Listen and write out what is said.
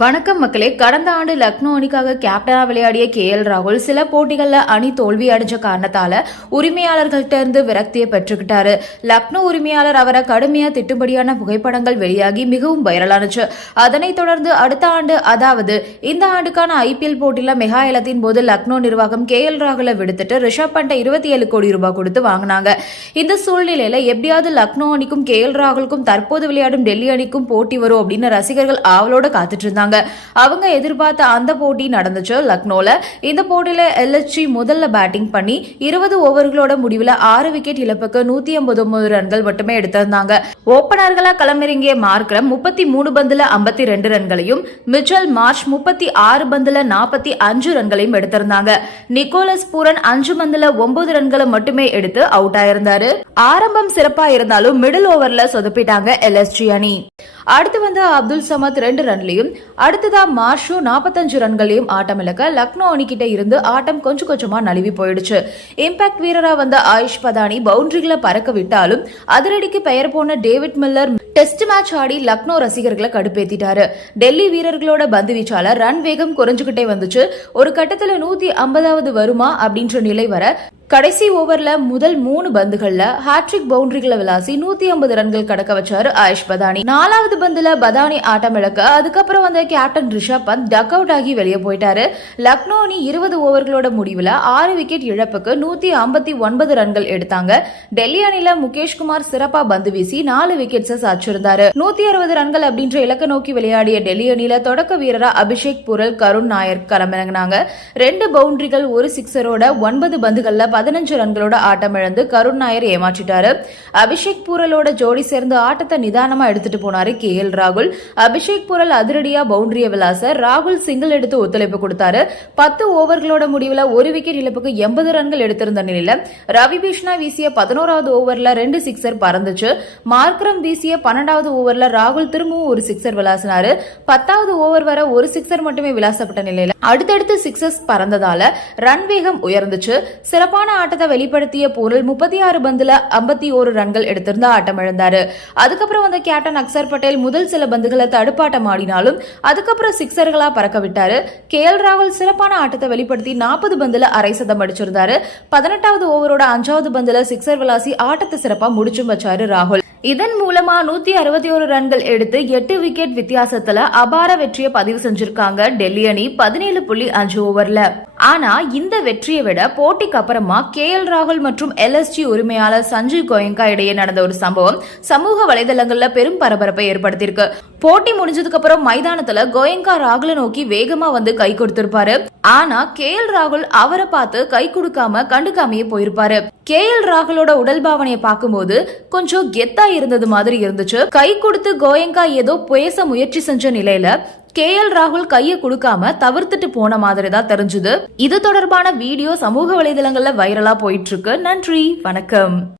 வணக்கம் மக்களே. கடந்த ஆண்டு லக்னோ அணிக்காக கேப்டனா விளையாடிய கே எல் ராகுல் சில போட்டிகளில் அணி தோல்வி அடைஞ்ச காரணத்தால உரிமையாளர்கள்ட்ட இருந்து விரக்தியை பெற்றுக்கிட்டாரு. லக்னோ உரிமையாளர் அவரை கடுமையா திட்டும்படியான புகைப்படங்கள் வெளியாகி மிகவும் வைரலானுச்சு அதனைத் தொடர்ந்து அடுத்த ஆண்டு அதாவது இந்த ஆண்டுக்கான ஐபிஎல் போட்டியில மெகா ஏலத்தின் போது லக்னோ நிர்வாகம் கே எல் ராகுலை விடுத்துட்டு ரிஷப் பண்ட இருபத்தி ஏழு கோடி ரூபாய் கொடுத்து வாங்கினாங்க. இந்த சூழ்நிலையில எப்படியாவது லக்னோ அணிக்கும் கே எல் ராகுலுக்கும் தற்போது விளையாடும் டெல்லி அணிக்கும் போட்டி வரும் அப்படின்னு ரசிகர்கள் ஆவலோட காத்துட்டு இருந்தாங்க. அவங்க எதிர்பார்த்த அந்த போட்டி நடந்துச்சு லக்னோல. இந்த போட்டியில எல்எஸ்ஜி முதல்ல பேட்டிங் பண்ணி இருபது ஓவர்களோட முடிவுல ஆறு விக்கெட் இழப்புக்கு நூத்தி ஐம்பது ஒன்பது ரன்கள் மட்டுமே எடுத்திருந்தாங்க. ஓபனர்களா களமிறங்கிய மார்க்ரம் முப்பத்தி மூணு பந்துல ஐம்பத்தி ரெண்டு ரன்களையும் மிச்சல் மார்ச் முப்பத்தி ஆறு பந்துல நாற்பத்தி அஞ்சு ரன்களையும் எடுத்திருந்தாங்க. நிக்கோலஸ் பூரன் அஞ்சு பந்துல ஒன்பது ரன்களை மட்டுமே எடுத்து அவுட் ஆயிருந்தாரு. ஆரம்பம் சிறப்பா இருந்தாலும் மிடில் ஓவர்ல சொதப்பிட்டாங்க எல்எஸ்ஜி அணி. அடுத்து வந்து அப்துல் சமத் ரெண்டு ரன்லையும் அடுத்ததா மார்ஷு நாற்பத்தஞ்சு ரன்களையும் ஆட்டம் இழக்க லக்னோ அணிக்கிட்ட இருந்து ஆட்டம் கொஞ்சம் கொஞ்சமா நழுவி போயிடுச்சு. இம்பாக்ட் வீரரா வந்த ஆயுஷ் பதானி பவுண்டரிகளை பறக்க விட்டாலும் அதிரடிக்கு பெயர் போன டேவிட் மில்லர் டெஸ்ட் மேட்ச் ஆடி லக்னோ ரசிகர்களை கடுப்பேத்திட்டாரு. டெல்லி வீரர்களோட பந்து வீச்சால ரன் வேகம் குறைஞ்சுகிட்டே வந்துச்சு. ஒரு கட்டத்துல நூத்தி ஐம்பதாவது வருமா அப்படின்ற நிலை வர கடைசி ஓவரில் முதல் மூணு பந்துகளில் ஹாட்ரிக் பவுண்டரிகளை விளாசி நூற்றி ஐம்பது ரன்கள் கடக்க வச்சாரு ஆயுஷ் பதானி. நாலாவது பந்தில் பதானி ஆட்டம் இழக்க அதுக்கப்புறம் வந்த captain Rishabh Pant duck out ஆகி வெளியே போயிட்டாரு. லக்னோ அணி இருபது ஓவர்களோட முடிவில் ஆறு விக்கெட் இழப்புக்கு நூற்றி ஐம்பத்தி ஒன்பது ரன்கள் எடுத்தாங்க. டெல்லி அணியில் முகேஷ்குமார் சிறப்பா பந்து வீசி நாலு விக்கெட்ஸை சாச்சிருந்தாரு. நூத்தி அறுபது ரன்கள் அப்படின்ற இலக்க நோக்கி விளையாடிய டெல்லி அணியில் தொடக்க வீரரா அபிஷேக் புரல் கருண் நாயர் களமிறங்கினாங்க. ரெண்டு பவுண்டரிகள் ஒரு சிக்ஸரோட ஒன்பது பந்துகளில் பதினஞ்சு ரன்களோட ஆட்டம் இழந்து கருண் நாயர் ஏமாற்றிட்டாரு. அபிஷேக் பூரலோட ஜோடி சேர்ந்து ஆட்டத்தை நிதானமா எடுத்துட்டு போனாரு கே எல் ராகுல். அபிஷேக் பூரல் அதிரடியா பவுண்டரிய விளாச ராகுல் சிங்கிள் எடுத்து ஒத்துழைப்பு கொடுத்தாரு. பத்து ஓவர்களோட முடிவுல ஒரு விக்கெட் இழப்புக்கு எண்பது ரன்கள் எடுத்திருந்த நிலையில ரவி பிஷ்ணா வீசிய பதினோராவது ஓவர்ல ரெண்டு சிக்ஸர் பறந்துச்சு. மார்க்ரம் வீசிய பன்னெண்டாவது ஓவர்ல ராகுல் திரும்பவும் ஒரு சிக்ஸர் விளாசினாரு. பத்தாவது ஓவர் வர ஒரு சிக்ஸர் மட்டுமே விளாசப்பட்ட நிலையில அடுத்தடுத்து சிக்ஸஸ் பறந்ததால ரன் வேகம் உயர்ந்துச்சு. சிறப்பான ஆட்டத்தை வெளிப்படுத்திய போரில் முப்பத்தி ஆறு பந்துல ஐம்பத்தி ஓரு ரன்கள் எடுத்திருந்த ஆட்டம் இழந்தாரு. அதுக்கப்புறம் வந்த கேப்டன் அக்சர் பட்டேல் முதல் சில பந்துகளை தடுப்பாட்டம் ஆடினாலும் அதுக்கப்புறம் சிக்ஸர்களா பறக்க விட்டாரு. கே எல் ராகுல் சிறப்பான ஆட்டத்தை வெளிப்படுத்தி நாற்பது பந்துல அரை சதம் அடிச்சிருந்தாரு. பதினெட்டாவது ஓவரோட அஞ்சாவது பந்துல சிக்ஸர் விளாசி ஆட்டத்தை சிறப்பா முடிச்சும் வச்சாரு ராகுல். இதன் மூலமா நூத்தி அறுபத்தி ஒரு ரன்கள் எடுத்து எட்டு விக்கெட் வித்தியாசத்துல அபார வெற்றியை பதிவு செஞ்சிருக்காங்க டெல்லி அணி பதினேழு புள்ளி அஞ்சு ஓவர்ல. ஆனா இந்த வெற்றியை விட போட்டிக்கு அப்புறமா கே எல் ராகுல் மற்றும் எல்எஸ்ஜி உரிமையாளர் சஞ்சீவ் கோயங்கா இடையே நடந்த ஒரு சம்பவம் சமூக வலைதளங்கள்ல பெரும் பரபரப்பை ஏற்படுத்தியிருக்கு. போட்டி முடிஞ்சதுக்கு அப்புறம் மைதானத்துல கோயங்கா ராகுல நோக்கி வேகமா வந்து கை கொடுத்திருப்பாரு. ஆனா கே எல் ராகுல் அவரை பார்த்து கை கொடுக்காம கண்டுக்காமையே போயிருப்பாரு. கே எல் ராகுலோட உடல் பாவனையை பார்க்கும்போது கொஞ்சம் கெத்தா இருந்தது மாதிரி இருந்துச்சு. கை கொடுத்து கோயங்கா ஏதோ பேச முயற்சி செஞ்ச நிலையில கே எல் ராகுல் கையை கொடுக்காம தவிர்த்துட்டு போன மாதிரி தான் தெரிஞ்சுது. இது தொடர்பான வீடியோ சமூக வலைதளங்கள்ல வைரலா போயிட்டு இருக்கு. நன்றி. வணக்கம்.